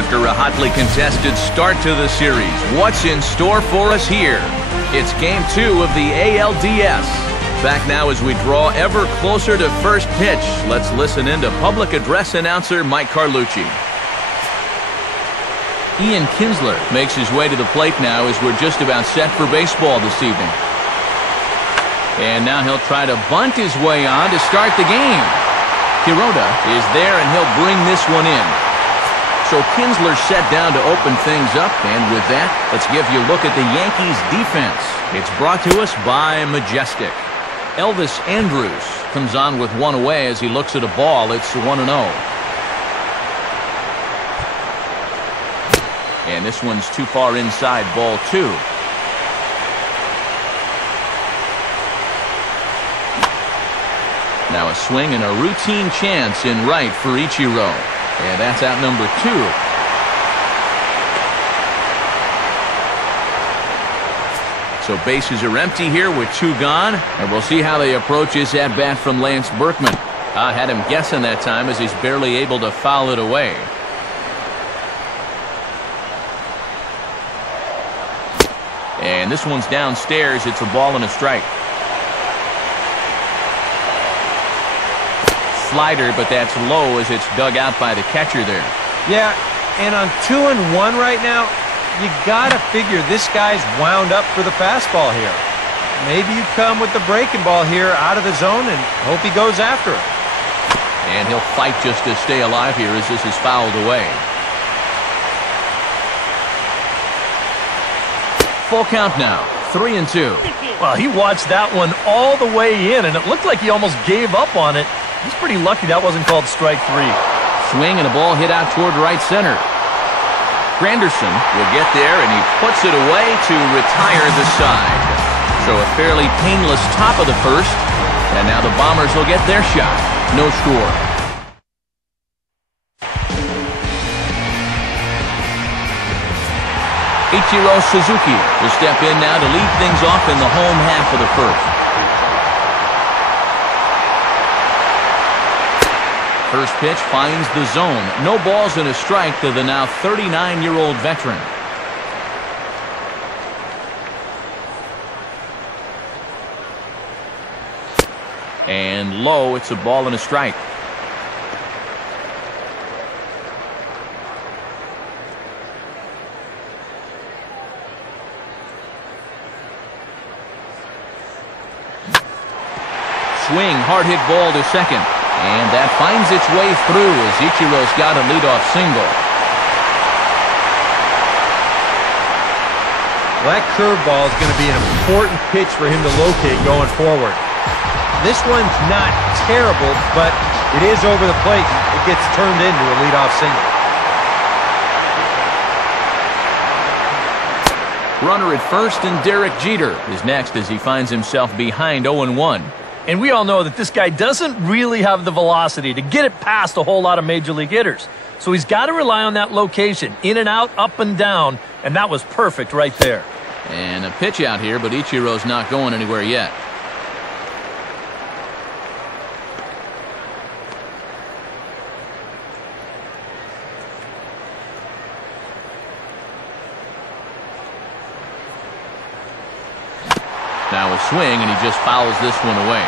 After a hotly contested start to the series, what's in store for us here? It's Game 2 of the ALDS. Back now as we draw ever closer to first pitch. Let's listen in to public address announcer Mike Carlucci. Ian Kinsler makes his way to the plate now as we're just about set for baseball this evening. And now he'll try to bunt his way on to start the game. Kuroda is there and he'll bring this one in. So Kinsler set down to open things up, and with that, let's give you a look at the Yankees defense. It's brought to us by Majestic. Elvis Andrus comes on with one away as he looks at a ball. It's 1-0. And this one's too far inside, ball 2. Now a swing and a routine chance in right for Ichiro. And that's out number 2. So bases are empty here with 2 gone. And we'll see how they approach this at-bat from Lance Berkman. I had him guessing that time as he's barely able to foul it away. And this one's downstairs. It's a ball and a strike. Slider, but that's low as it's dug out by the catcher there. Yeah, and on 2-1 right now, you gotta figure this guy's wound up for the fastball here. Maybe you come with the breaking ball here out of the zone and hope he goes after it. And he'll fight just to stay alive here as this is fouled away. Full count now, 3-2. Well, he watched that one all the way in, and it looked like he almost gave up on it. He's pretty lucky that wasn't called strike 3. Swing and a ball hit out toward right center. Granderson will get there, and he puts it away to retire the side. So a fairly painless top of the first, and now the Bombers will get their shot. No score. Ichiro Suzuki will step in now to lead things off in the home half of the first. First pitch finds the zone. No balls and a strike to the now 39-year-old veteran. And low, it's a ball and a strike. Swing, hard hit ball to second. And that finds its way through as Ichiro's got a leadoff single. Well, that curveball is going to be an important pitch for him to locate going forward. This one's not terrible, but it is over the plate. It gets turned into a leadoff single. Runner at first, and Derek Jeter is next as he finds himself behind 0-1. And we all know that this guy doesn't really have the velocity to get it past a whole lot of major league hitters. So he's got to rely on that location, in and out, up and down, and that was perfect right there. And a pitch out here, but Ichiro's not going anywhere yet. Now a swing, and he just fouls this one away.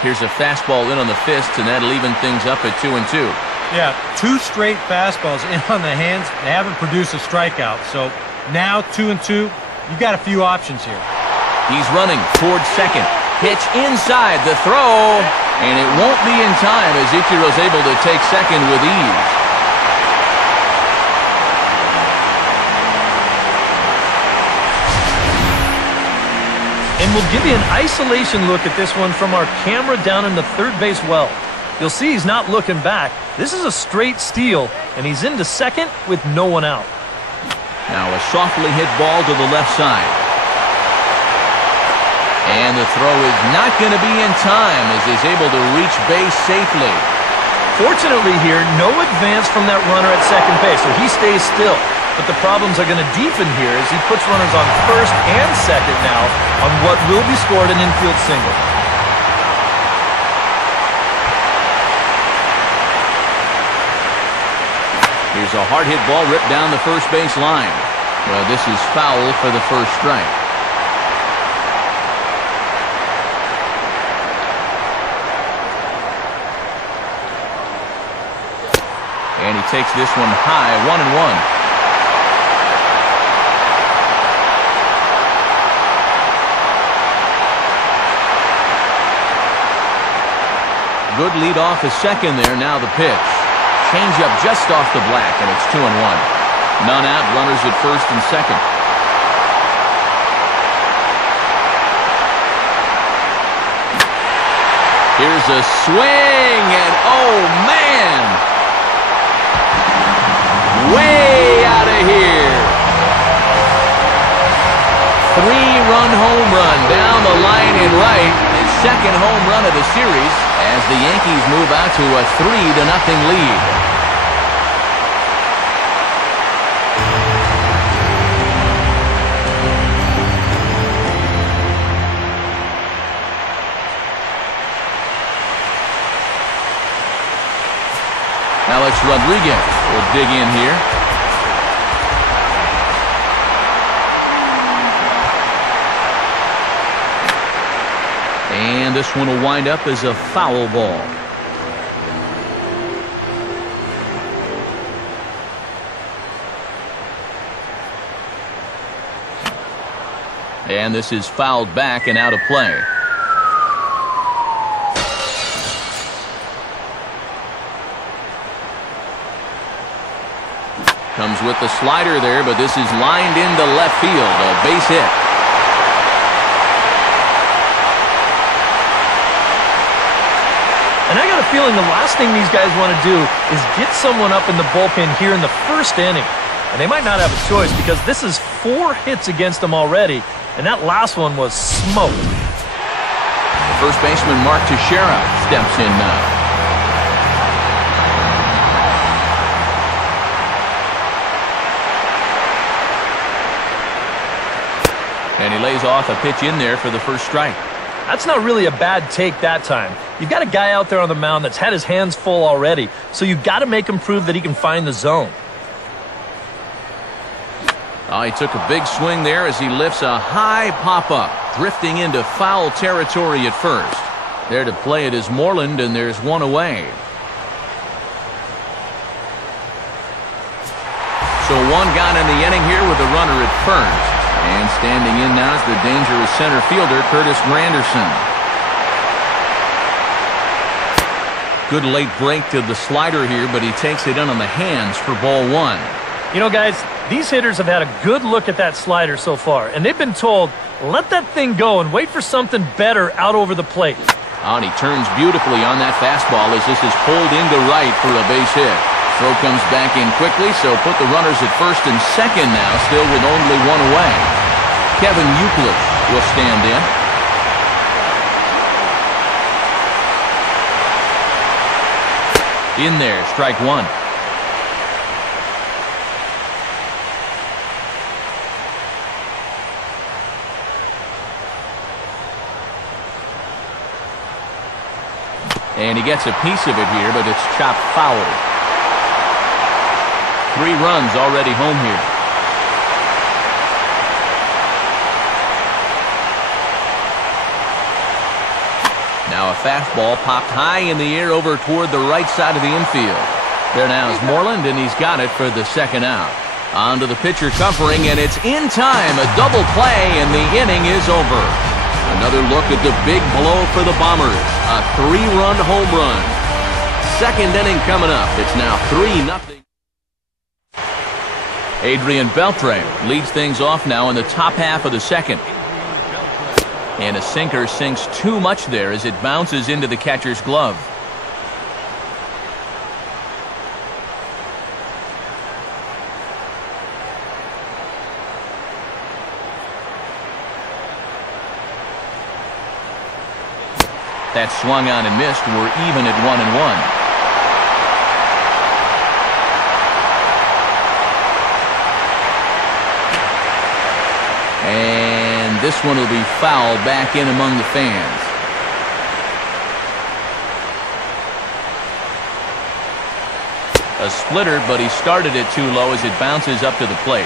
Here's a fastball in on the fist, and that'll even things up at 2-2. Yeah, 2 straight fastballs in on the hands. They haven't produced a strikeout. So now 2-2, you've got a few options here. He's running towards second. Pitch inside the throw. And it won't be in time as Ichiro's able to take second with ease. And we'll give you an isolation look at this one from our camera down in the third base well. You'll see he's not looking back. This is a straight steal, and he's into second with no one out. Now a softly hit ball to the left side. And the throw is not going to be in time as he's able to reach base safely. Fortunately here, no advance from that runner at second base, so he stays still. but the problems are going to deepen here as he puts runners on first and second now on what will be scored an infield single. Here's a hard hit ball ripped down the first base line. Well, this is foul for the first strike. And he takes this one high, 1-1. Good lead off his second there. Now the pitch. Change up just off the black, and it's 2-1. None out, runners at first and second. Here's a swing, and oh man! Way out of here. 3-run home run down the line and right. His second home run of the series as the Yankees move out to a 3-0 lead. Alex Rodriguez will dig in here. And this one will wind up as a foul ball. And this is fouled back and out of play. Comes with the slider there, but this is lined into left field. A base hit. And I got a feeling the last thing these guys want to do is get someone up in the bullpen here in the first inning. And they might not have a choice because this is 4 hits against them already, and that last one was smoked. First baseman Mark Teixeira steps in now. And he lays off a pitch in there for the first strike. That's not really a bad take that time. You've got a guy out there on the mound that's had his hands full already, so you've got to make him prove that he can find the zone. Oh, he took a big swing there as he lifts a high pop-up, drifting into foul territory at first. There to play it is Moreland, and there's one away. So one gone in the inning here with a runner at first. And standing in now is the dangerous center fielder, Curtis Granderson. Good late break to the slider here, but he takes it in on the hands for ball 1. You know, guys, these hitters have had a good look at that slider so far, and they've been told, let that thing go and wait for something better out over the plate. Oh, and he turns beautifully on that fastball as this is pulled into right for a base hit. Throw comes back in quickly, so put the runners at first and second now, still with only one away. Kevin Euclid will stand in. In there, strike one. And he gets a piece of it here, but it's chopped foul. 3 runs already home here. Now a fastball popped high in the air over toward the right side of the infield. There now is Moreland, and he's got it for the second out. On to the pitcher covering, and it's in time. A double play, and the inning is over. Another look at the big blow for the Bombers. A 3-run home run. Second inning coming up. It's now 3-0. Adrian Beltre leads things off now in the top half of the second. And a sinker sinks too much there as it bounces into the catcher's glove. That swung on and missed. We're even at 1-1. this one will be foul back in among the fans. A splitter, but he started it too low as it bounces up to the plate.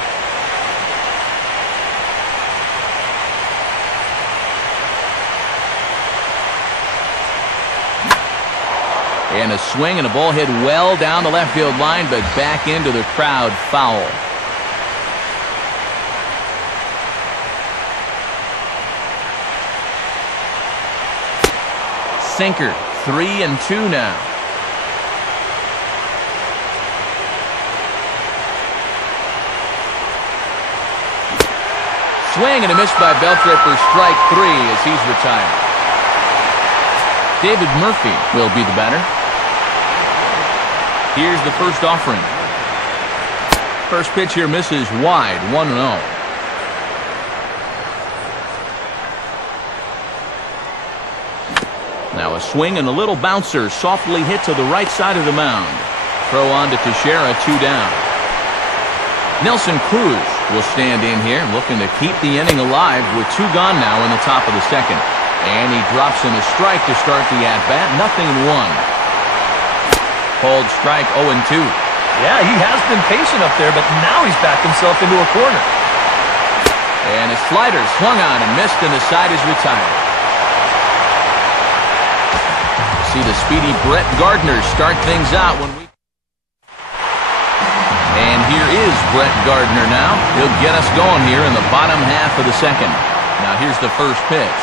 And a swing and a ball hit well down the left field line, but back into the crowd, foul. Sinker, 3-2 now. Swing and a miss by Beltre for strike 3 as he's retired. David Murphy will be the batter. Here's the first offering. First pitch here misses wide, 1-0. Now a swing and a little bouncer softly hit to the right side of the mound. Throw on to Teixeira, 2 down. Nelson Cruz will stand in here looking to keep the inning alive with 2 gone now in the top of the second. And he drops in a strike to start the at-bat. 0-1. Called strike 0-2. Yeah, he has been patient up there, but now he's backed himself into a corner. And a slider swung on and missed, and the side is retired. See the speedy Brett Gardner start things out when we... And here is Brett Gardner now. He'll get us going here in the bottom half of the second. Now here's the first pitch.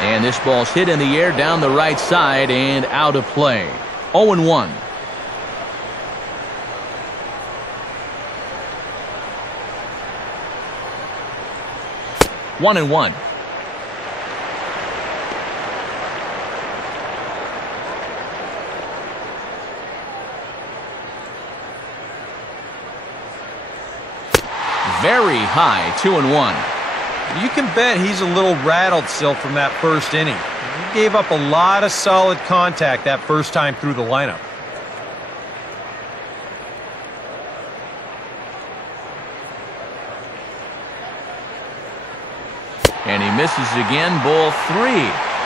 And this ball's hit in the air down the right side and out of play. 0-1. One and one. Very high, 2-1. You can bet he's a little rattled still from that first inning. He gave up a lot of solid contact that first time through the lineup. And he misses again, ball 3.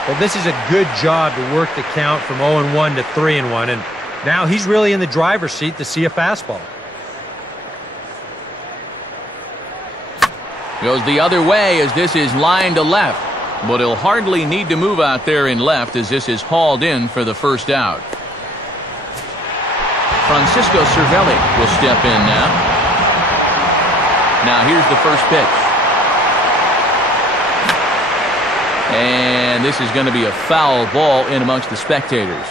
Well, this is a good job to work the count from 0-1 to 3-1, and now he's really in the driver's seat to see a fastball. Goes the other way as this is lined to left. But he'll hardly need to move out there in left as this is hauled in for the first out. Francisco Cervelli will step in now. Now here's the first pitch. And this is going to be a foul ball in amongst the spectators.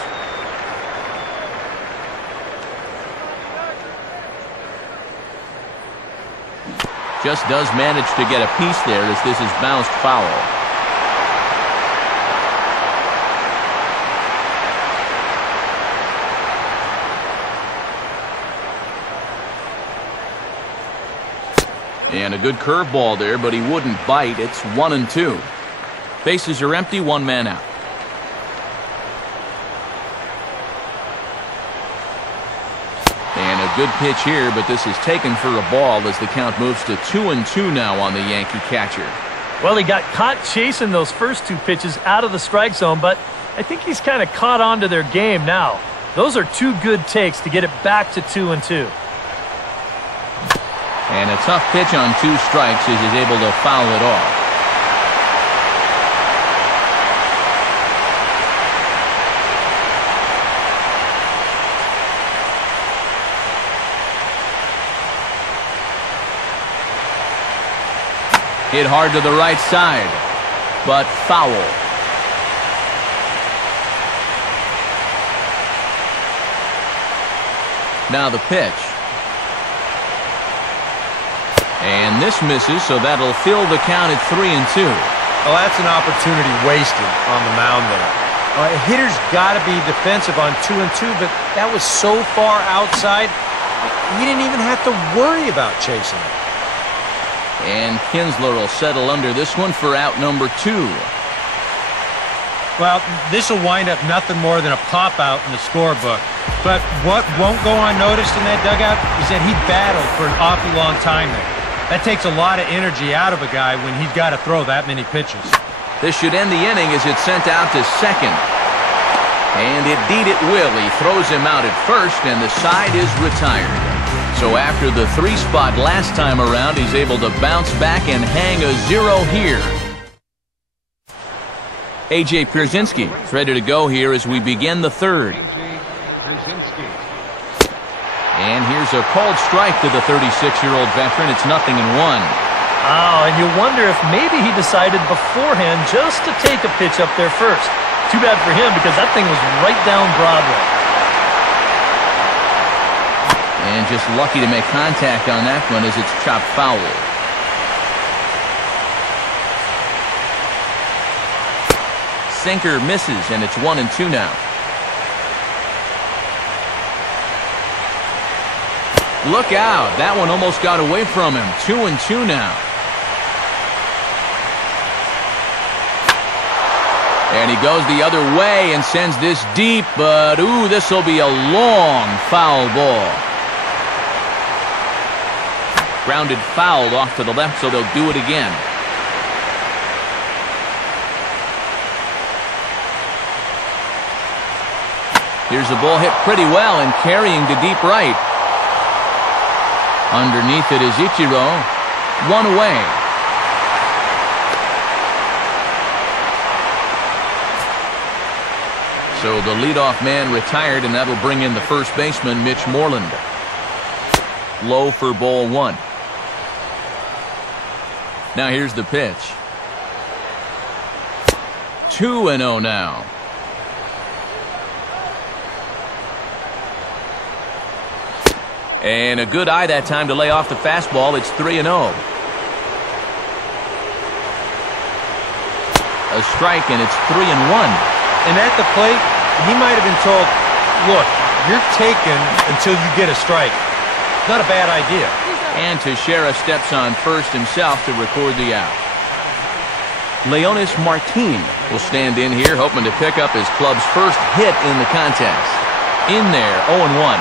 Just does manage to get a piece there as this is bounced foul. And a good curveball there, but he wouldn't bite. It's 1-2. Bases are empty, 1 man out. Good pitch here, but this is taken for a ball as the count moves to 2-2 now on the Yankee catcher. Well, he got caught chasing those first 2 pitches out of the strike zone, but I think he's kind of caught on to their game now. Those are 2 good takes to get it back to 2-2. And a tough pitch on 2 strikes as he's able to foul it off. Hit hard to the right side, but foul. Now the pitch. And this misses, so that'll fill the count at 3-2. Well, that's an opportunity wasted on the mound there. A hitter's got to be defensive on 2-2, but that was so far outside, he didn't even have to worry about chasing it. And Kinsler will settle under this one for out number 2. Well, this will wind up nothing more than a pop-out in the scorebook. But what won't go unnoticed in that dugout is that he battled for an awfully long time there. That takes a lot of energy out of a guy when he's got to throw that many pitches. This should end the inning as it's sent out to second. And indeed it will. He throws him out at first, and the side is retired. So after the 3-spot last time around, he's able to bounce back and hang a 0 here. A.J. Pierzynski is ready to go here as we begin the third. And here's a called strike to the 36-year-old veteran. It's 0-1. Oh, and you wonder if maybe he decided beforehand just to take a pitch up there first. Too bad for him because that thing was right down Broadway. And just lucky to make contact on that one as it's chopped foul. Sinker misses, and it's 1-2 now. Look out. That one almost got away from him. 2-2 now. And he goes the other way and sends this deep, but ooh, this will be a long foul ball. Grounded foul off to the left, so they'll do it again. Here's the ball hit pretty well and carrying to deep right. Underneath it is Ichiro. One away. So the leadoff man retired, and that'll bring in the first baseman, Mitch Moreland. Low for ball 1. Now here's the pitch. 2-0 now. And a good eye that time to lay off the fastball. It's 3-0. A strike, and it's 3-1. And at the plate, he might have been told, look, you're taken until you get a strike. Not a bad idea. And Teixeira steps on first himself to record the out. Leonis Martin will stand in here, hoping to pick up his club's first hit in the contest. In there, 0-1.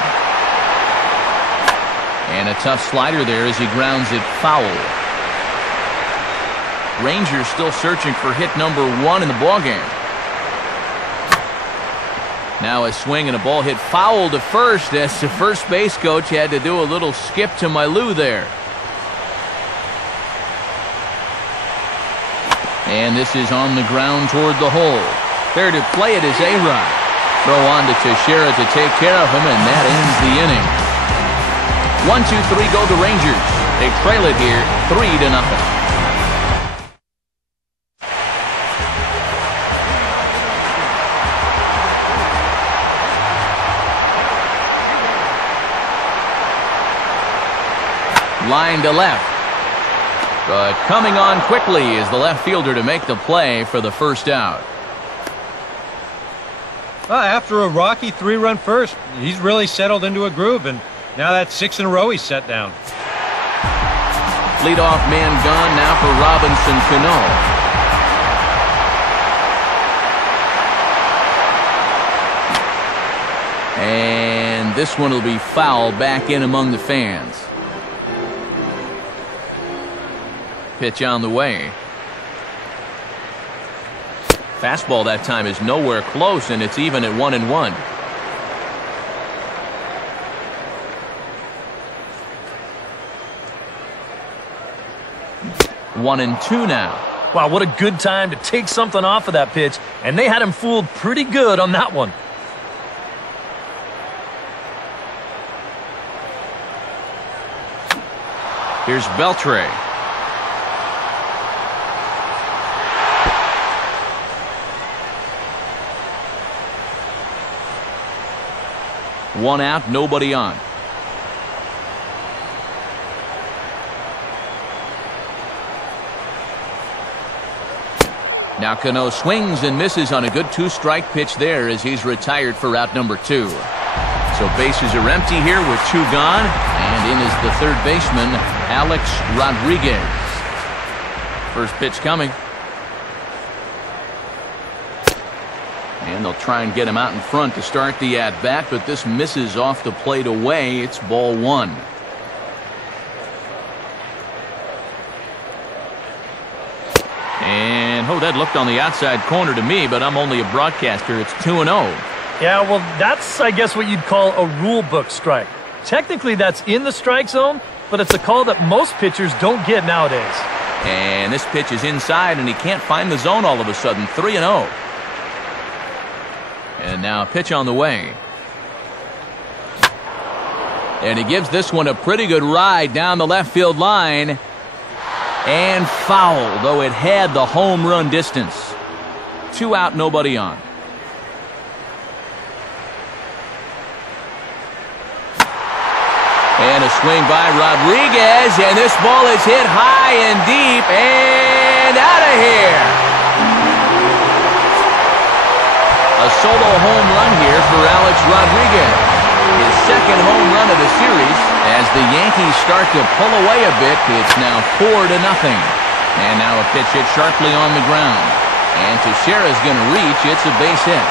And a tough slider there as he grounds it foul. Rangers still searching for hit number 1 in the ballgame. Now a swing and a ball hit foul to first as the first base coach had to do a little skip to Mailou there. And this is on the ground toward the hole. There to play it is A-Rod. Throw on to Teixeira to take care of him, and that ends the inning. 1-2-3 go the Rangers. They trail it here 3-0. Line to left. But coming on quickly is the left fielder to make the play for the first out. Well, after a rocky 3-run first, he's really settled into a groove, and now that's 6 in a row he's set down. Leadoff man gone now for Robinson Cano. And this one will be foul back in among the fans. Pitch on the way. Fastball that time is nowhere close, and it's even at 1-1. One and two now. Wow, what a good time to take something off of that pitch, and they had him fooled pretty good on that one. Here's Beltre. One out, nobody on. Now Cano swings and misses on a good 2-strike pitch there as he's retired for out number 2. So bases are empty here with 2 gone, and in is the third baseman, Alex Rodriguez. First pitch coming. And they'll try and get him out in front to start the at-bat, but this misses off the plate away. It's ball 1. And, oh, that looked on the outside corner to me, but I'm only a broadcaster. It's 2-0. Yeah, well, that's, I guess, what you'd call a rule book strike. Technically, that's in the strike zone, but it's a call that most pitchers don't get nowadays. And this pitch is inside, and he can't find the zone all of a sudden. 3-0. And now a pitch on the way. And he gives this one a pretty good ride down the left field line. And foul, though it had the home run distance. 2 out, nobody on. And a swing by Rodriguez, and this ball is hit high and deep and out of here. A solo home run here for Alex Rodriguez. His second home run of the series. As the Yankees start to pull away a bit, it's now 4-0. And now a pitch hit sharply on the ground. And Teixeira's going to reach. It's a base hit.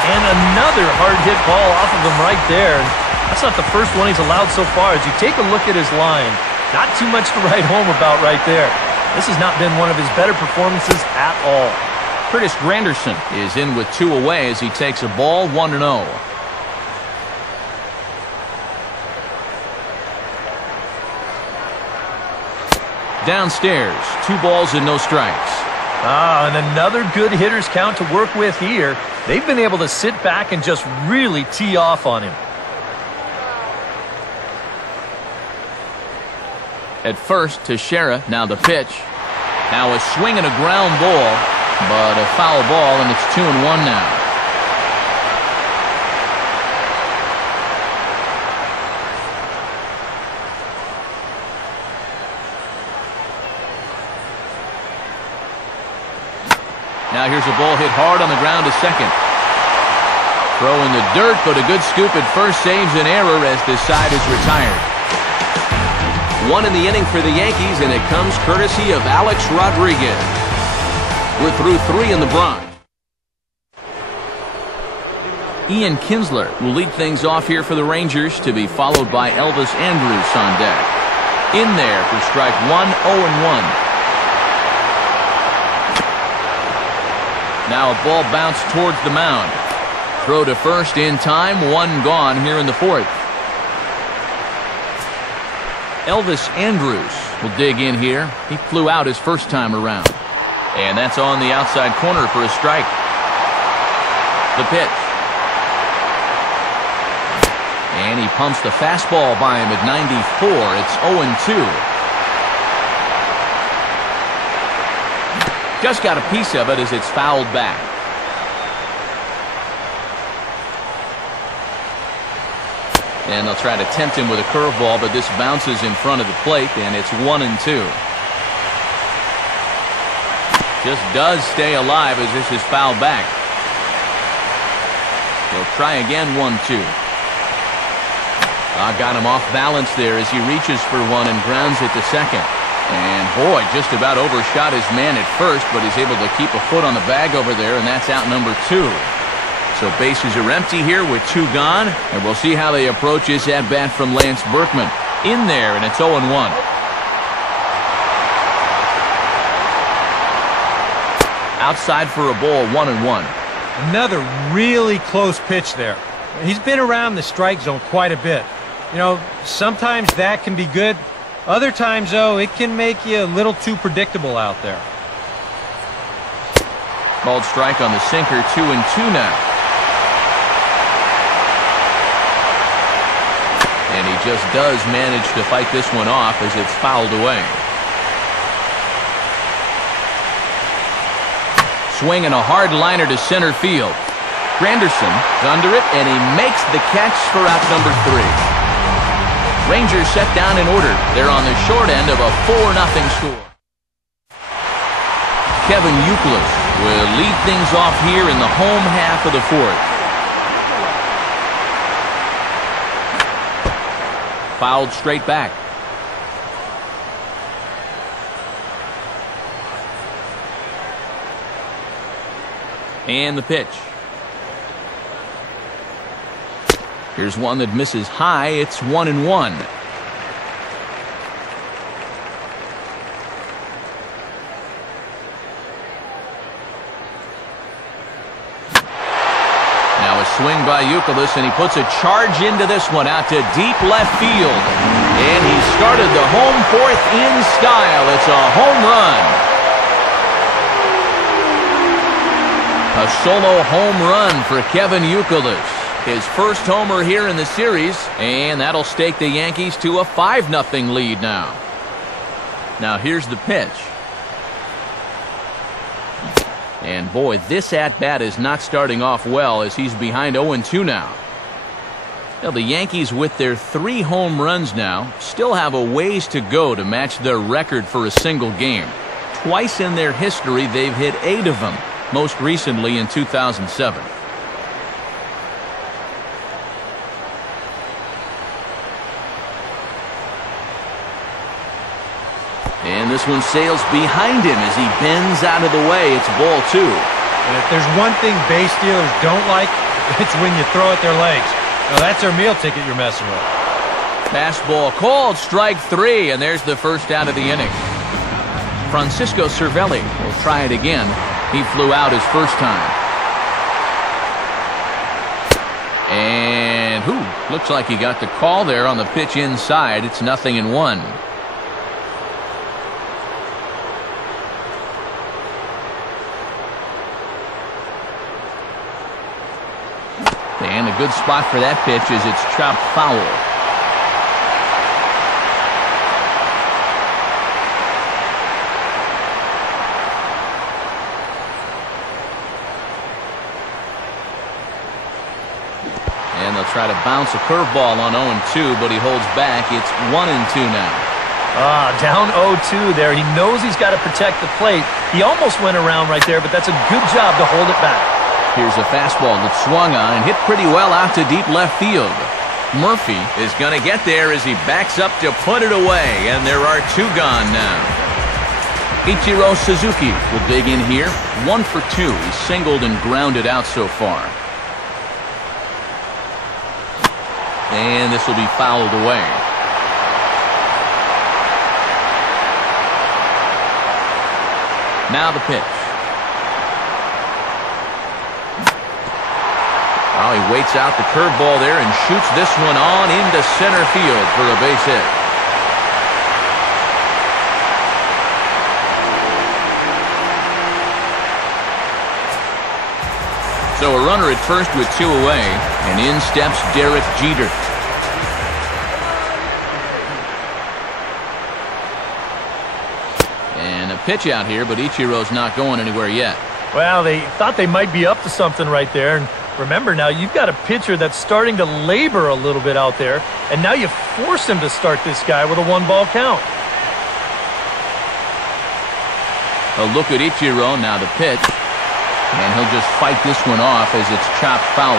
And another hard-hit ball off of him right there. That's not the first one he's allowed so far. As you take a look at his line, not too much to write home about right there. This has not been one of his better performances at all. Curtis Granderson is in with 2 away as he takes a ball 1-0. Downstairs, 2 balls and no strikes. And another good hitter's count to work with here. They've been able to sit back and just really tee off on him. At first, Teixeira, now the pitch. Now a swing and a ground ball, but a foul ball, and it's 2-1 now. Now here's a ball hit hard on the ground to second. Throw in the dirt, but a good scoop at first saves an error as this side is retired. 1 in the inning for the Yankees, and it comes courtesy of Alex Rodriguez. We're through 3 in the Bronx. Ian Kinsler will lead things off here for the Rangers, to be followed by Elvis Andrus on deck. In there for strike 1, 0-1. Now a ball bounced towards the mound. Throw to first in time, 1 gone here in the 4th. Elvis Andrus will dig in here. He flew out his first time around. And that's on the outside corner for a strike. The pitch. And he pumps the fastball by him at 94. It's 0-2. Just got a piece of it as it's fouled back. And they'll try to tempt him with a curveball, but this bounces in front of the plate, and it's 1-2. Just does stay alive as this is fouled back. He'll try again, 1-2. Got him off balance there as he reaches for one and grounds it to second. And boy, just about overshot his man at first, but he's able to keep a foot on the bag over there, and that's out number 2. So bases are empty here with 2 gone, and we'll see how they approach this at-bat from Lance Berkman. In there, and it's 0-1. Outside for a ball, 1-1. Another really close pitch there. He's been around the strike zone quite a bit. You know, sometimes that can be good. Other times, though, it can make you a little too predictable out there. Called strike on the sinker, 2-2 now. And he just does manage to fight this one off as it's fouled away. Swinging a hard liner to center field. Granderson's under it, and he makes the catch for out number 3. Rangers set down in order. They're on the short end of a 4-0 score. Kevin Youkilis will lead things off here in the home half of the 4th. Fouled straight back. And the pitch. Here's one that misses high. It's 1-1. swing by Youkilis, and he puts a charge into this one out to deep left field. And he started the home fourth in style. It's a home run. A solo home run for Kevin Youkilis. His first homer here in the series, and that'll stake the Yankees to a 5-0 lead now. Now here's the pitch. And boy, this at-bat is not starting off well as he's behind 0-2 now. Now the Yankees, with their 3 home runs now, still have a ways to go to match their record for a single game. Twice in their history, they've hit 8 of them, most recently in 2007. And this one sails behind him as he bends out of the way. It's ball 2. And if there's one thing base stealers don't like, it's when you throw at their legs. Now that's their meal ticket you're messing with. Fastball called, strike 3, and there's the first out of the inning. Francisco Cervelli will try it again. He flew out his first time. And looks like he got the call there on the pitch inside. It's 0-1. And a good spot for that pitch as it's chopped foul. And they'll try to bounce a curveball on 0-2, but he holds back. It's 1-2 now. Down 0-2 there. He knows he's got to protect the plate. He almost went around right there, but that's a good job to hold it back. Here's a fastball that swung on and hit pretty well out to deep left field. Murphy is going to get there as he backs up to put it away, and there are 2 gone now. Ichiro Suzuki will dig in here. 1 for 2. He's singled and grounded out so far. And this will be fouled away. Now the pitch. Oh, he waits out the curveball there and shoots this one on into center field for a base hit. So a runner at first with 2 away, and in steps Derek Jeter. And a pitch out here, but Ichiro's not going anywhere yet. Well, they thought they might be up to something right there. And remember now, you've got a pitcher that's starting to labor a little bit out there, and now you force him to start this guy with a 1-ball count. A look at Ichiro, now the pitch. And he'll just fight this one off as it's chopped foul.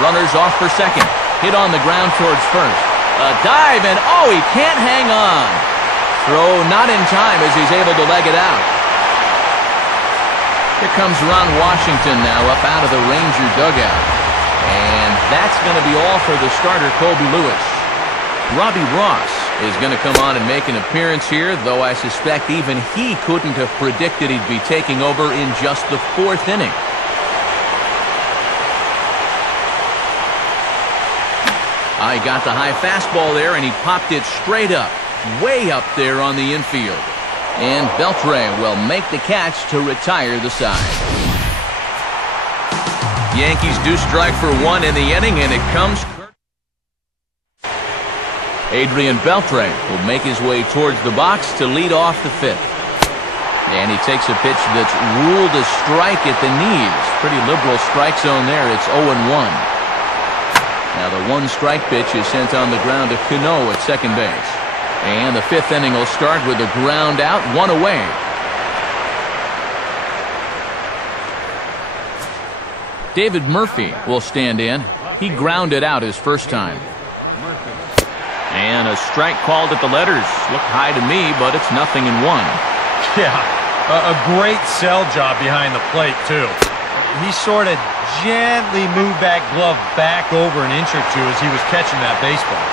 Runners off for second. Hit on the ground towards first. A dive, and oh, he can't hang on. Throw not in time as he's able to leg it out. Here comes Ron Washington now up out of the Ranger dugout. And that's going to be all for the starter, Colby Lewis. Robbie Ross is going to come on and make an appearance here, though I suspect even he couldn't have predicted he'd be taking over in just the 4th inning. I got the high fastball there, and he popped it straight up, way up there on the infield. And Beltre will make the catch to retire the side. Yankees do strike for 1 in the inning, and it comes. Adrian Beltre will make his way towards the box to lead off the 5th. And he takes a pitch that's ruled a strike at the knees. Pretty liberal strike zone there. It's 0-1. Now the 1-strike pitch is sent on the ground to Cano at second base. And the 5th inning will start with a ground out, 1 away. David Murphy will stand in. He grounded out his first time. And a strike called at the letters. Looked high to me, but it's 0-1. Yeah, a great sell job behind the plate, too. He sort of gently moved that glove back over an inch or two as he was catching that baseball.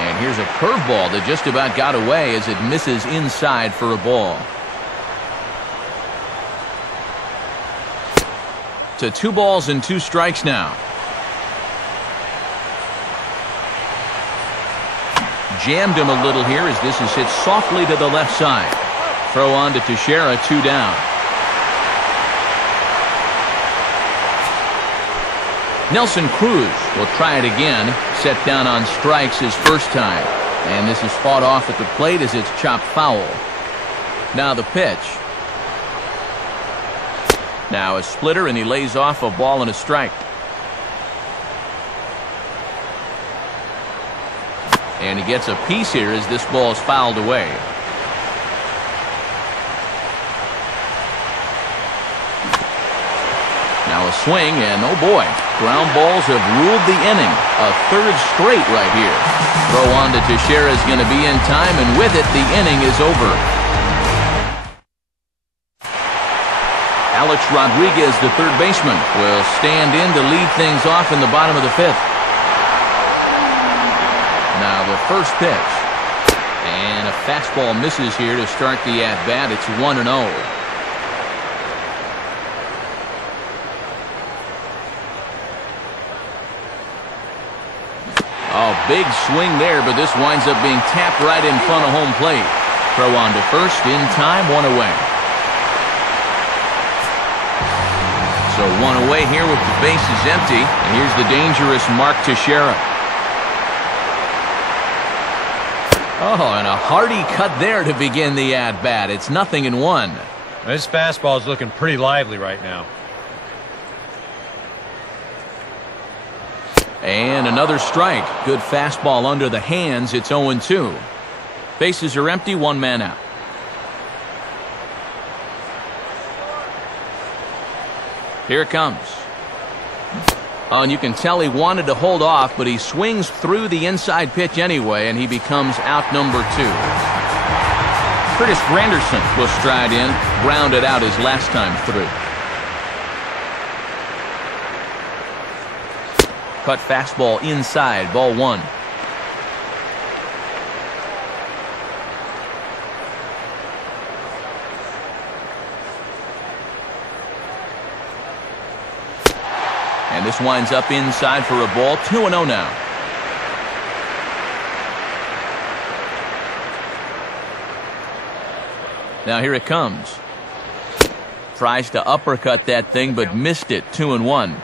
And here's a curveball that just about got away as it misses inside for a ball. To 2 balls and 2 strikes now. Jammed him a little here as this is hit softly to the left side. Throw on to Teixeira, 2 down. Nelson Cruz will try it again. Set down on strikes his first time. And this is fought off at the plate as it's chopped foul. Now the pitch. Now a splitter, and he lays off a ball and a strike. And he gets a piece here as this ball is fouled away. Now a swing, and oh boy, ground balls have ruled the inning. A 3rd straight right here. Throw on to Teixeira is going to be in time, and with it, the inning is over. Alex Rodriguez, the 3rd baseman, will stand in to lead things off in the bottom of the 5th. Now the first pitch. And a fastball misses here to start the at-bat. It's 1-0. Oh, big swing there, but this winds up being tapped right in front of home plate. Throw on to first, in time, 1 away. So 1 away here with the bases empty. And here's the dangerous Mark Teixeira. Oh, and a hearty cut there to begin the at-bat. It's 0-1. This fastball is looking pretty lively right now. And another strike. Good fastball under the hands. It's 0-2. Bases are empty, 1 man out. Here it comes. Oh, and you can tell he wanted to hold off, but he swings through the inside pitch anyway, and he becomes out number 2. Curtis Granderson will stride in, grounded out his last time through. Cut fastball inside, ball 1. And this winds up inside for a ball. 2-0 now. Now here it comes. Tries to uppercut that thing, but missed it. 2-1.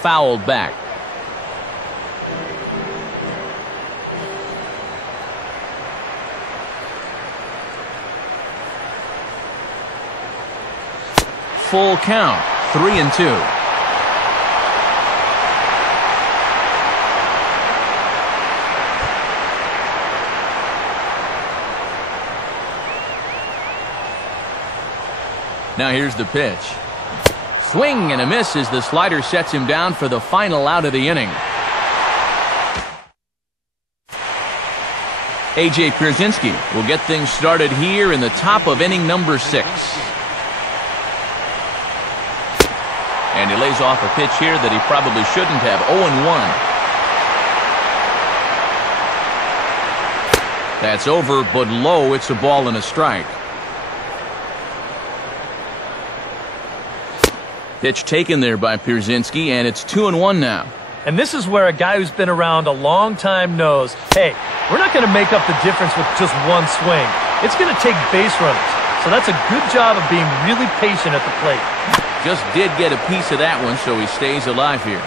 Fouled back. Full count, 3-2. Now here's the pitch. Swing and a miss as the slider sets him down for the final out of the inning. A.J. Pierzynski will get things started here in the top of inning number 6. And he lays off a pitch here that he probably shouldn't have. 0-1. That's over, but low. It's a ball and a strike. Pitch taken there by Pierzynski, and it's 2-1 now. And this is where a guy who's been around a long time knows, hey, we're not going to make up the difference with just one swing. It's going to take base runners. So that's a good job of being really patient at the plate. Just did get a piece of that one, so he stays alive here.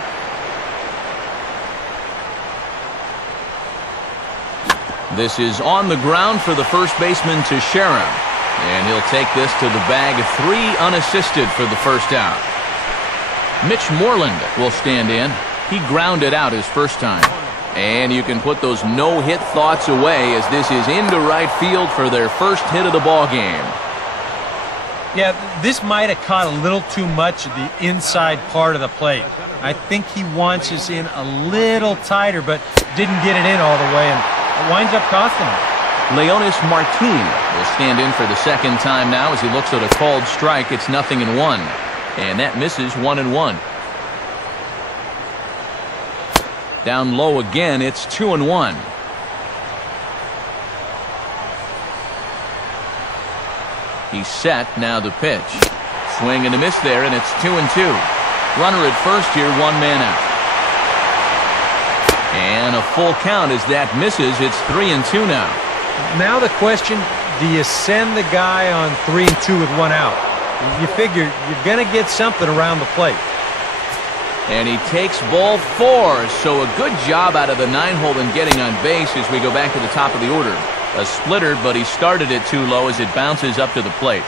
This is on the ground for the first baseman, Teixeira. And he'll take this to the bag. 3 unassisted for the first out. Mitch Moreland will stand in. He grounded out his first time. And you can put those no-hit thoughts away as this is into right field for their first hit of the ball game. Yeah, this might have caught a little too much of the inside part of the plate. I think he wants this in a little tighter, but didn't get it in all the way, and it winds up costing him. Leonis Martin will stand in for the second time now as he looks at a called strike. It's 0-1. And that misses 1-1. Down low again, it's 2-1. He's set, now the pitch. Swing and a miss there, and it's 2-2. Runner at first here, 1 man out. And a full count as that misses. It's 3-2 now. Now the question, do you send the guy on 3-2 with 1 out? You figure you're going to get something around the plate. And he takes ball 4, so a good job out of the 9-hole in getting on base as we go back to the top of the order. A splitter, but he started it too low as it bounces up to the plate.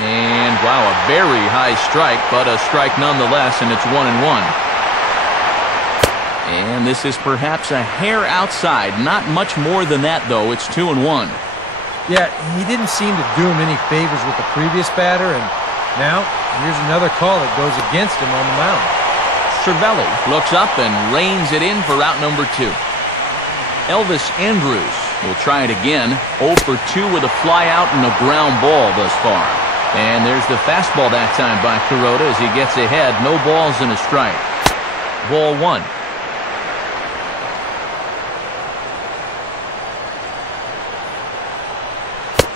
And wow, a very high strike, but a strike nonetheless, and it's 1-1. And this is perhaps a hair outside. Not much more than that, though. It's 2-1. Yeah, he didn't seem to do him any favors with the previous batter, and now here's another call that goes against him on the mound. Cervelli looks up and reins it in for out number 2. Elvis Andrus will try it again. 0 for 2 with a fly out and a ground ball thus far. And there's the fastball that time by Kuroda as he gets ahead. No balls and a strike. Ball 1.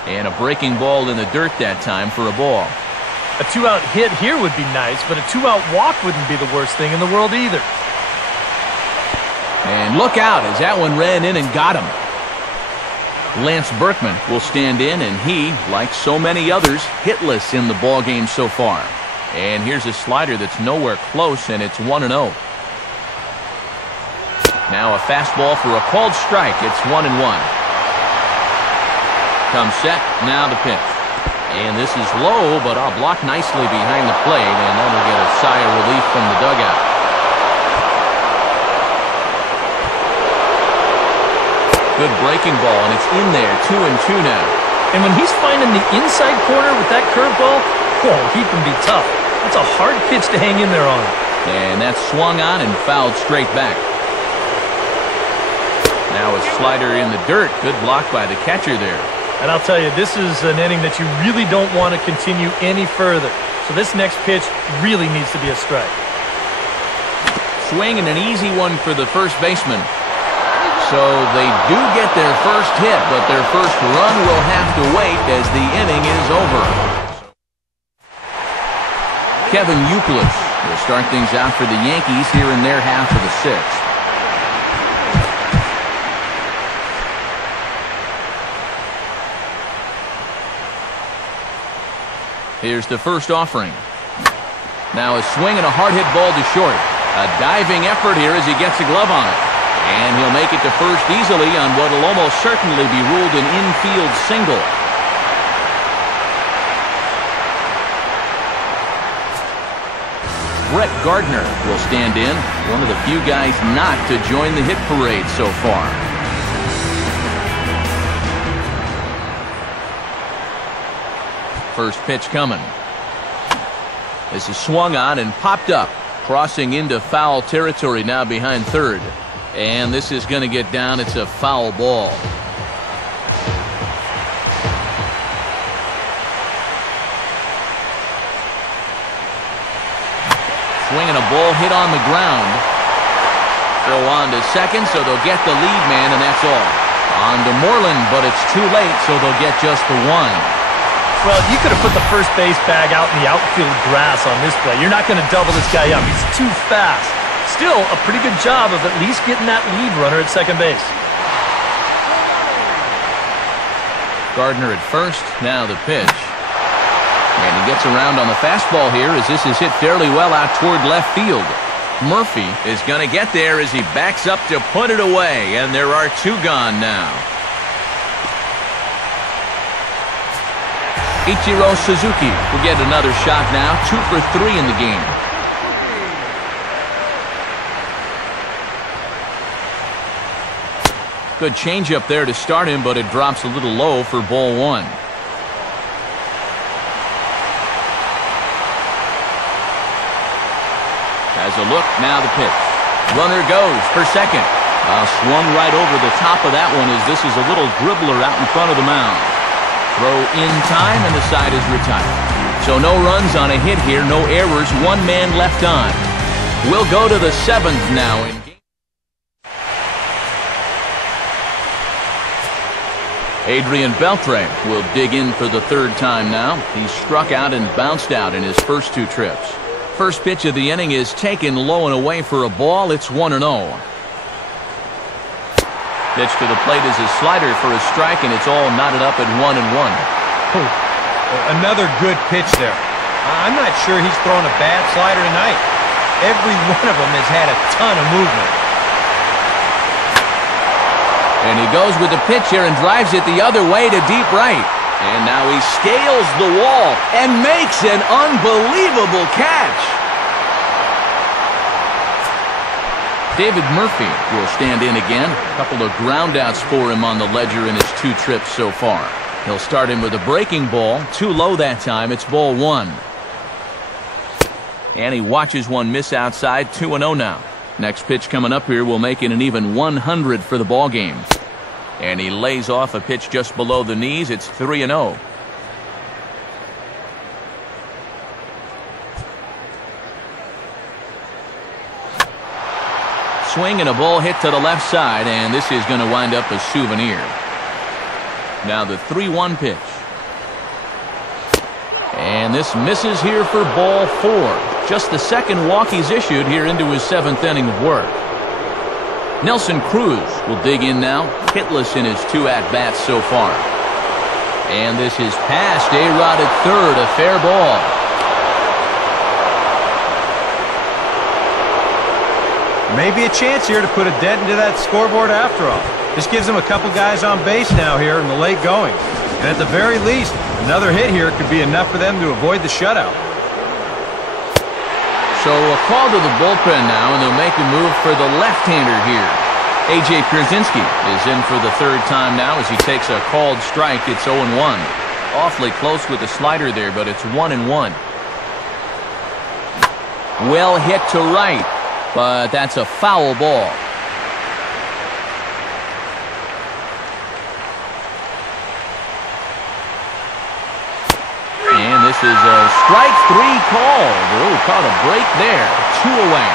And a breaking ball in the dirt that time for a ball. A 2-out hit here would be nice, but a 2-out walk wouldn't be the worst thing in the world either. And look out as that one ran in and got him. Lance Berkman will stand in, and he, like so many others, hitless in the ballgame so far. And here's a slider that's nowhere close, and it's 1-0. Now a fastball for a called strike. It's 1-1. Comes set, now the pitch. And this is low, but I'll block nicely behind the plate, and that'll get a sigh of relief from the dugout. Good breaking ball, and it's in there, 2-2 now. And when he's finding the inside corner with that curveball, whoa, he can be tough. That's a hard pitch to hang in there on. And that's swung on and fouled straight back. Now a slider in the dirt. Good block by the catcher there. And I'll tell you, this is an inning that you really don't want to continue any further. So this next pitch really needs to be a strike. Swing and an easy one for the first baseman. So they do get their first hit, but their first run will have to wait as the inning is over. Kevin Youkilis will start things out for the Yankees here in their half of the 6th. Here's the first offering. Now a swing and a hard hit ball to short. A diving effort here as he gets a glove on it. And he'll make it to first easily on what will almost certainly be ruled an infield single. Brett Gardner will stand in. One of the few guys not to join the hit parade so far. First pitch coming. This is swung on and popped up. Crossing into foul territory now behind third. And this is going to get down. It's a foul ball. Swinging a ball hit on the ground. Throw on to second, so they'll get the lead man, and that's all. On to Moreland, but it's too late, so they'll get just the one. Well, you could have put the first base bag out in the outfield grass on this play. You're not going to double this guy up. He's too fast. Still, a pretty good job of at least getting that lead runner at second base. Gardner at first, now the pitch. And he gets around on the fastball here as this is hit fairly well out toward left field. Murphy is going to get there as he backs up to put it away, and there are 2 gone now. Ichiro Suzuki will get another shot now, 2 for 3 in the game. Good changeup there to start him, but it drops a little low for ball 1. Has a look, now the pitch. Runner goes for second. Swung right over the top of that one as this is a little dribbler out in front of the mound. Throw in time, and the side is retired. So no runs on a hit here, no errors, one man left on. We'll go to the 7th now. Adrian Beltre will dig in for the 3rd time now. He struck out and bounced out in his first 2 trips. First pitch of the inning is taken low and away for a ball. It's 1-0. Pitch to the plate is a slider for a strike, and it's all knotted up at 1-1. Oh, another good pitch there. I'm not sure he's thrown a bad slider tonight. Every one of them has had a ton of movement. And he goes with the pitch here and drives it the other way to deep right. And now he scales the wall and makes an unbelievable catch. David Murphy will stand in again. A couple of groundouts for him on the ledger in his 2 trips so far. He'll start him with a breaking ball. Too low that time. It's ball 1. And he watches one miss outside. 2-0 now. Next pitch coming up here will make it an even 100 for the ball game. And he lays off a pitch just below the knees. It's 3-0. Swing and a ball hit to the left side, and this is going to wind up a souvenir. Now the 3-1 pitch. And this misses here for ball 4. Just the 2nd walk he's issued here into his 7th inning of work. Nelson Cruz will dig in now, hitless in his 2 at-bats so far. And this is past A-Rod at 3rd, a fair ball. Maybe a chance here to put a dent into that scoreboard after all. This gives him a couple guys on base now here in the late going. And at the very least, another hit here could be enough for them to avoid the shutout. So a call to the bullpen now, and they'll make a move for the left-hander here. A.J. Pierzynski is in for the 3rd time now as he takes a called strike. It's 0-1. Awfully close with the slider there, but it's 1-1. Well hit to right, but that's a foul ball. And this is a strike 3 call. Oh, caught a break there. 2 away.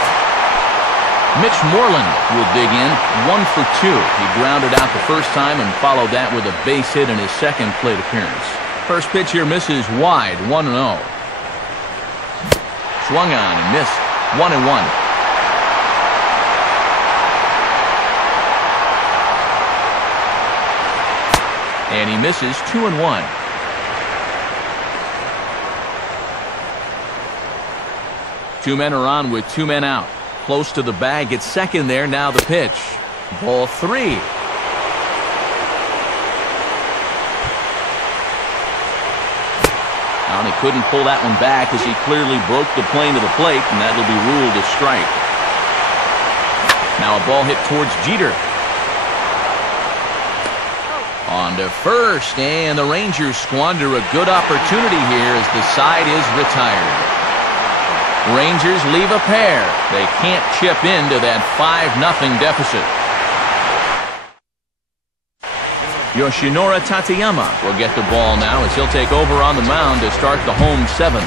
Mitch Moreland will dig in. 1 for 2. He grounded out the first time and followed that with a base hit in his 2nd plate appearance. First pitch here misses wide. 1-0. Swung on and missed. 1-1. And he misses. 2-1. Two men are on with 2 men out. Close to the bag. Gets 2nd there. Now the pitch. Ball 3. Well, he couldn't pull that one back as he clearly broke the plane of the plate, and that'll be ruled a strike. Now a ball hit towards Jeter. On to first, and the Rangers squander a good opportunity here as the side is retired. Rangers leave a pair. They can't chip into that 5-0 deficit. Yoshinori Tateyama will get the ball now as he'll take over on the mound to start the home 7th.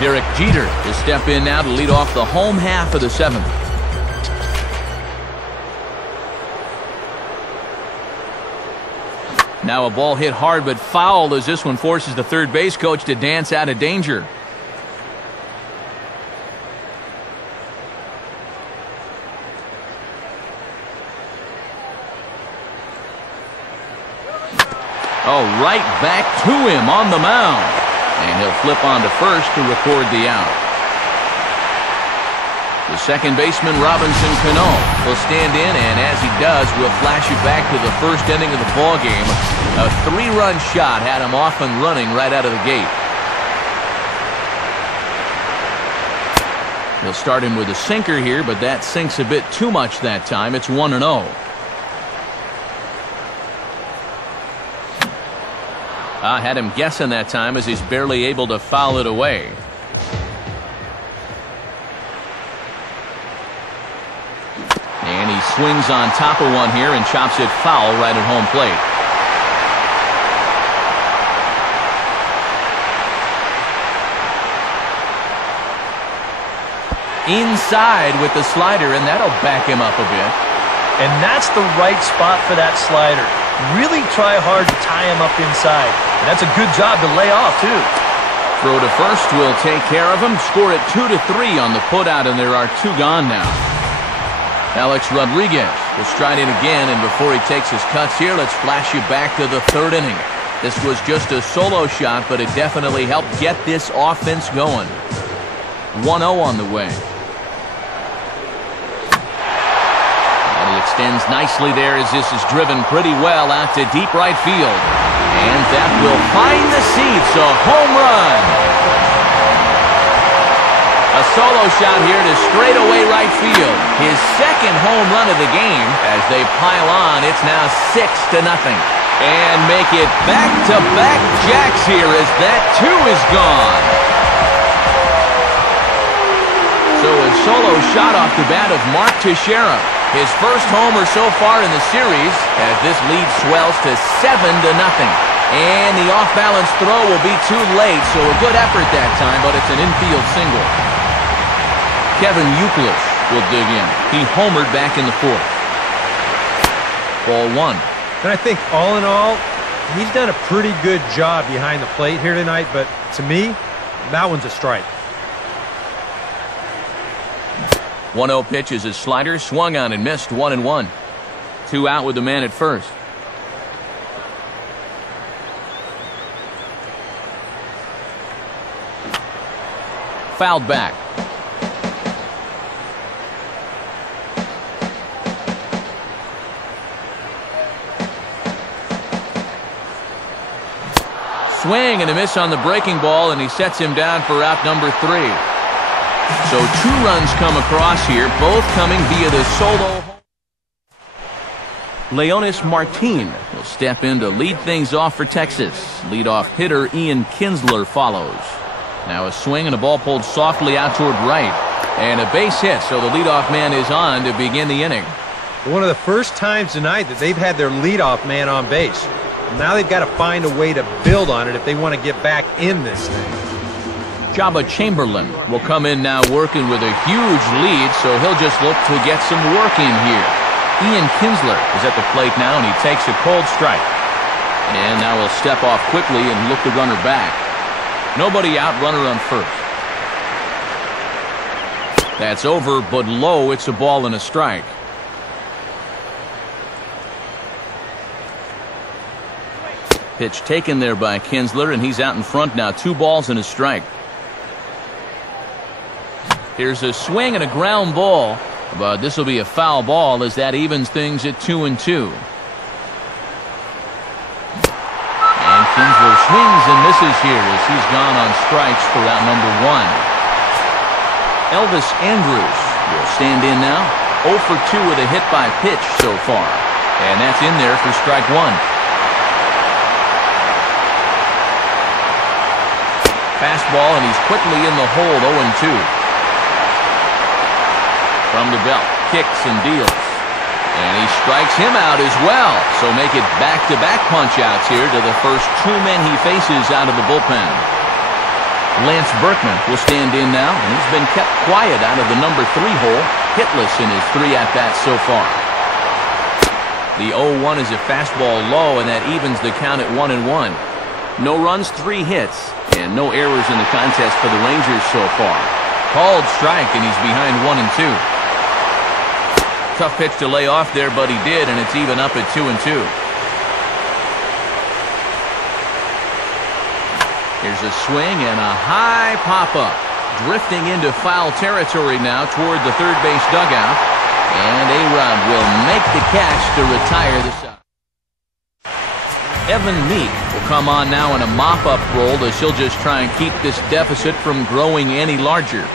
Derek Jeter will step in now to lead off the home half of the 7th. Now a ball hit hard but foul as this one forces the third base coach to dance out of danger. Oh, right back to him on the mound. And he'll flip on to first to record the out. The second baseman, Robinson Cano, will stand in, and as he does, we'll flash you back to the first inning of the ballgame. A 3-run shot had him off and running right out of the gate. He'll start him with a sinker here, but that sinks a bit too much that time. It's 1-0. I had him guessing that time as he's barely able to foul it away. And he swings on top of one here and chops it foul right at home plate. Inside with the slider, and that'll back him up a bit. And that's the right spot for that slider. Really try hard to tie him up inside. And that's a good job to lay off, too. Throw to first will take care of him. Score it 2-3 on the putout, and there are 2 gone now. Alex Rodriguez will stride in again, and before he takes his cuts here, let's flash you back to the 3rd inning. This was just a solo shot, but it definitely helped get this offense going. 1-0 on the way. Extends nicely there as this is driven pretty well out to deep right field. And that will find the seats. A home run. A solo shot here to straightaway right field. His 2nd home run of the game. As they pile on, it's now 6-0. And make it back-to-back jacks here as that 2 is gone. So a solo shot off the bat of Mark Teixeira. His first homer so far in the series as this lead swells to 7-0. And the off-balance throw will be too late, so a good effort that time, but it's an infield single. Kevin Youkilis will dig in. He homered back in the 4th. Ball 1. And I think all in all, he's done a pretty good job behind the plate here tonight, but to me, that one's a strike. 1-0 pitch is a slider, swung on and missed, 1-1. 2 out with the man at first. Fouled back. Swing and a miss on the breaking ball, and he sets him down for out number 3. So 2 runs come across here, both coming via the solo. Leonis Martin will step in to lead things off for Texas. Leadoff hitter Ian Kinsler follows. Now a swing and a ball pulled softly out toward right. And a base hit, so the leadoff man is on to begin the inning. One of the first times tonight that they've had their leadoff man on base. Now they've got to find a way to build on it if they want to get back in this thing. Jabba Chamberlain will come in now working with a huge lead, so he'll just look to get some work in here. Ian Kinsler is at the plate now, and he takes a cold strike. And now he'll step off quickly and look the runner back. Nobody out, runner on first. That's over, but low. It's a ball and a strike. Pitch taken there by Kinsler, and he's out in front now. 2 balls and a strike. Here's a swing and a ground ball, but this will be a foul ball as that evens things at 2-2. And Kinsler swings and misses here as he's gone on strikes for out number 1. Elvis Andrus will stand in now. 0 for 2 with a hit by pitch so far. And that's in there for strike 1. Fastball, and he's quickly in the hole, 0-2. From the belt, kicks and deals. And he strikes him out as well. So make it back-to-back punch-outs here to the first 2 men he faces out of the bullpen. Lance Berkman will stand in now, and he's been kept quiet out of the number 3 hole, hitless in his 3 at-bats so far. The 0-1 is a fastball low, and that evens the count at 1-1. No runs, 3 hits, and no errors in the contest for the Rangers so far. Called strike, and he's behind 1-2. Tough pitch to lay off there, but he did, and it's even up at 2-2. Here's a swing and a high pop-up. Drifting into foul territory now toward the third base dugout. And A-Rod will make the catch to retire the side. Evan Meek will come on now in a mop-up role as he'll just try and keep this deficit from growing any larger.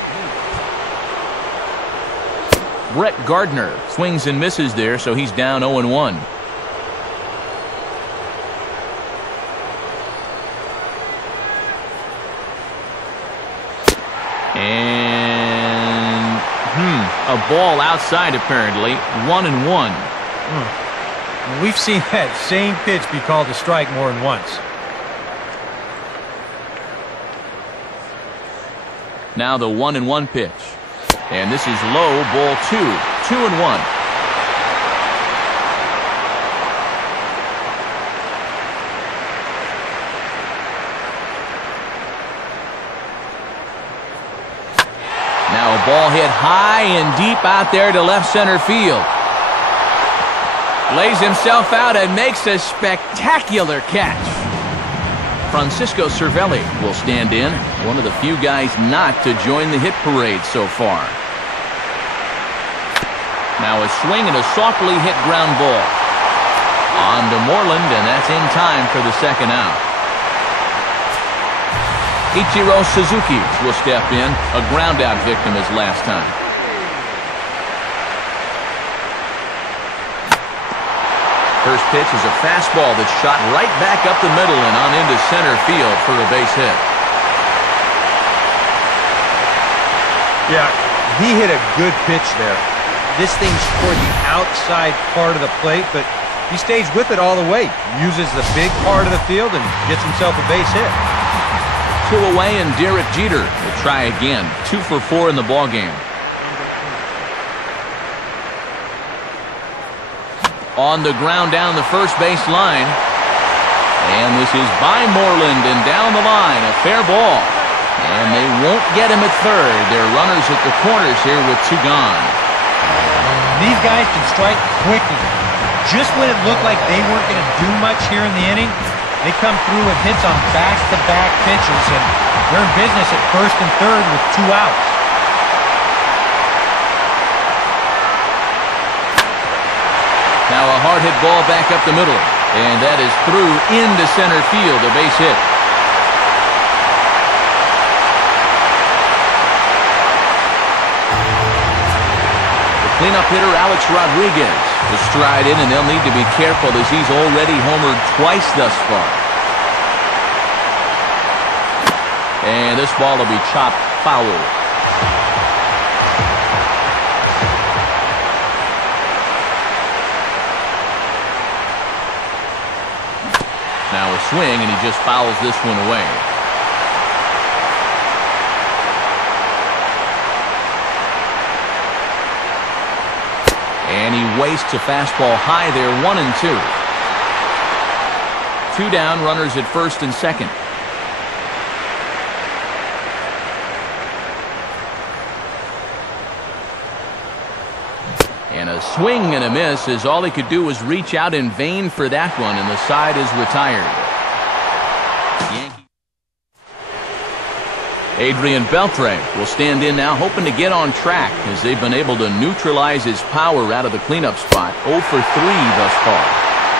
Brett Gardner swings and misses there, so he's down 0-1. And A ball outside, apparently. 1-1. We've seen that same pitch be called a strike more than once. Now the 1-1 pitch. And this is low, ball 2. 2-1. Now a ball hit high and deep out there to left center field. Lays himself out and makes a spectacular catch. Francisco Cervelli will stand in, one of the few guys not to join the hit parade so far. Now a swing and a softly hit ground ball. On to Moreland, and that's in time for the second out. Ichiro Suzuki will step in, a ground out victim his last time. First pitch is a fastball that's shot right back up the middle and on into center field for a base hit. Yeah, he hit a good pitch there. This thing's toward the outside part of the plate, but he stays with it all the way. Uses the big part of the field and gets himself a base hit. 2 away, and Derek Jeter will try again. 2 for 4 in the ballgame. On the ground down the first base line. And this is by Moreland and down the line. A fair ball. And they won't get him at third. They're runners at the corners here with 2 gone. These guys can strike quickly. Just when it looked like they weren't going to do much here in the inning, they come through with hits on back-to-back pitches, and they're in business at first and third with 2 outs. Now a hard hit ball back up the middle, and that is through into center field, a base hit. The cleanup hitter Alex Rodriguez will stride in, and they'll need to be careful as he's already homered twice thus far. And this ball will be chopped foul. Now a swing, and he just fouls this one away. And he wastes a fastball high there, 1-2. 2 down, runners at first and second. And a swing and a miss, as all he could do was reach out in vain for that one, and the side is retired. Yankees. Adrian Beltre will stand in now, hoping to get on track, as they've been able to neutralize his power out of the cleanup spot. 0 for 3 thus far.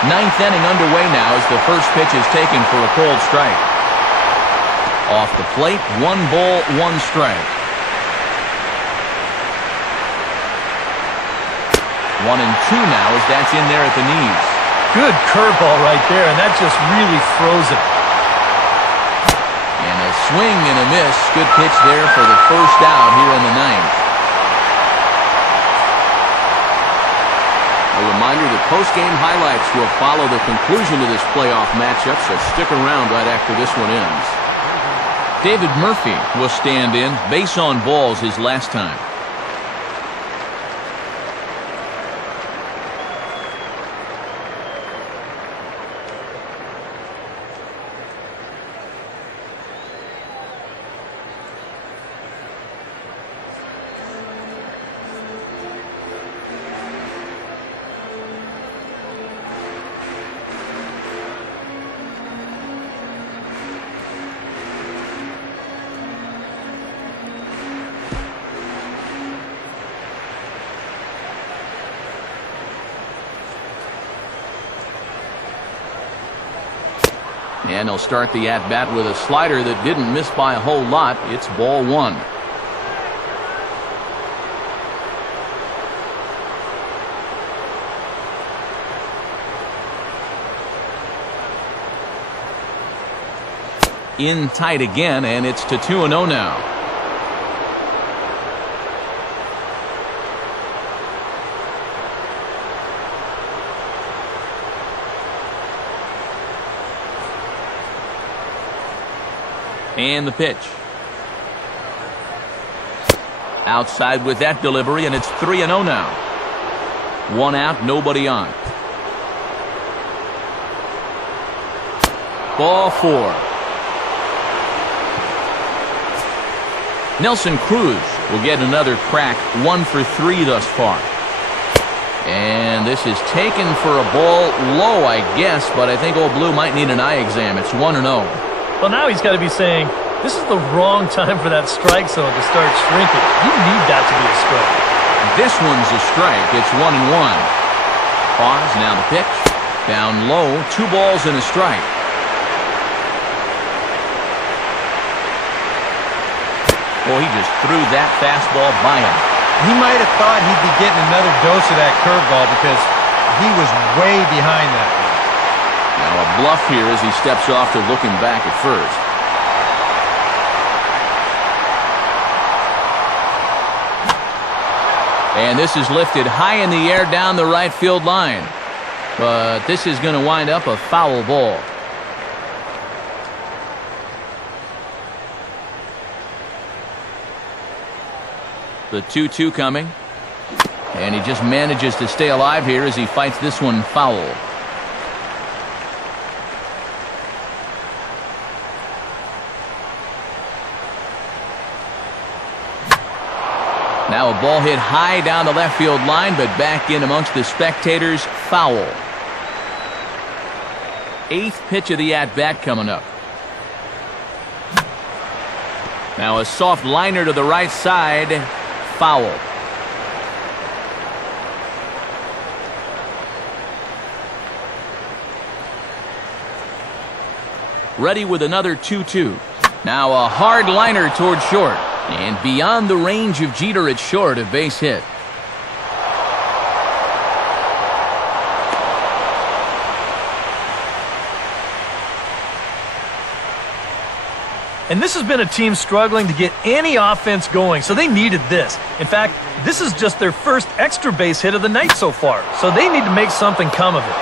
9th inning underway now as the first pitch is taken for a cold strike. Off the plate, 1 ball, 1 strike. 1-2 now as that's in there at the knees. Good curveball right there, and that just really froze it. And a swing and a miss. Good pitch there for the first out here in the 9th. A reminder that post-game highlights will follow the conclusion of this playoff matchup, so stick around right after this one ends. David Murphy will stand in, base on balls his last time. And he'll start the at-bat with a slider that didn't miss by a whole lot. It's ball 1. In tight again, and it's to 2-0 now. And the pitch. Outside with that delivery, and it's 3-0 now. 1 out, nobody on. Ball 4. Nelson Cruz will get another crack, 1 for 3 thus far. And this is taken for a ball low, I guess, but I think Old Blue might need an eye exam. It's 1-0. Well, now he's got to be saying, this is the wrong time for that strike zone to start shrinking. You need that to be a strike. This one's a strike. It's 1-1. Pause, now the pitch. Down low, 2 balls and a strike. Boy, he just threw that fastball by him. He might have thought he'd be getting another dose of that curveball because he was way behind that one. Now a bluff here as he steps off to looking back at first. And this is lifted high in the air down the right field line. But this is going to wind up a foul ball. The 2-2 coming. And he just manages to stay alive here as he fights this one foul. Now a ball hit high down the left field line, but back in amongst the spectators, foul. 8th pitch of the at-bat coming up. Now a soft liner to the right side, foul. Ready with another 2-2. Now a hard liner toward short. And beyond the range of Jeter at short, a base hit. And this has been a team struggling to get any offense going, so they needed this. In fact, this is just their first extra base hit of the night so far, so they need to make something come of it.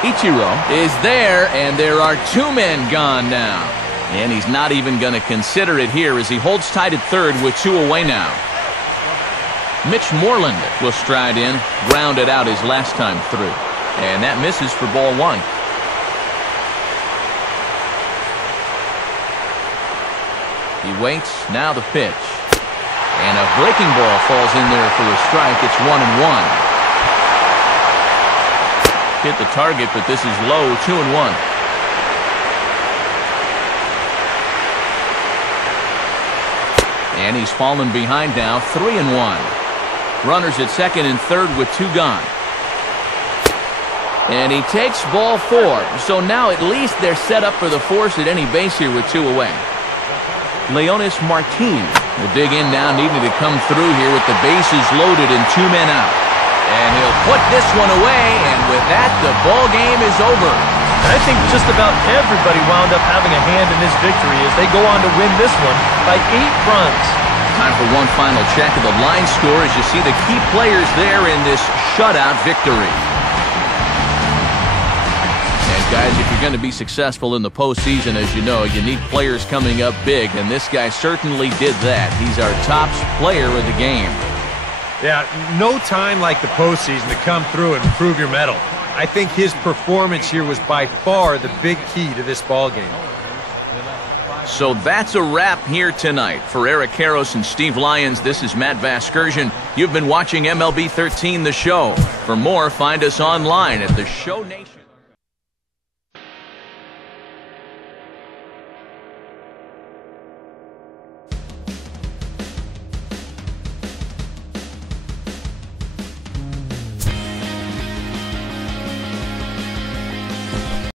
Ichiro is there, and there are 2 men gone now. And he's not even going to consider it here as he holds tight at third with 2 away now. Mitch Moreland will stride in, grounded out his last time through. And that misses for ball 1. He waits, now the pitch. And a breaking ball falls in there for a strike. It's 1-1. Hit the target, but this is low, 2-1. And he's fallen behind now, 3-1. Runners at second and third with 2 gone. And he takes ball 4. So now at least they're set up for the force at any base here with 2 away. Leonis Martin will dig in now, needing to come through here with the bases loaded and 2 men out. And he'll put this one away, and with that, the ball game is over. And I think just about everybody wound up having a hand in this victory as they go on to win this one by 8 runs. Time for one final check of the line score as you see the key players there in this shutout victory. And guys, if you're going to be successful in the postseason, as you know, you need players coming up big, and this guy certainly did that. He's our top player of the game. Yeah, no time like the postseason to come through and prove your mettle. I think his performance here was by far the big key to this ballgame. So that's a wrap here tonight. For Eric Karros and Steve Lyons, this is Matt Vasgersian. You've been watching MLB 13 The Show. For more, find us online at The Show Nation.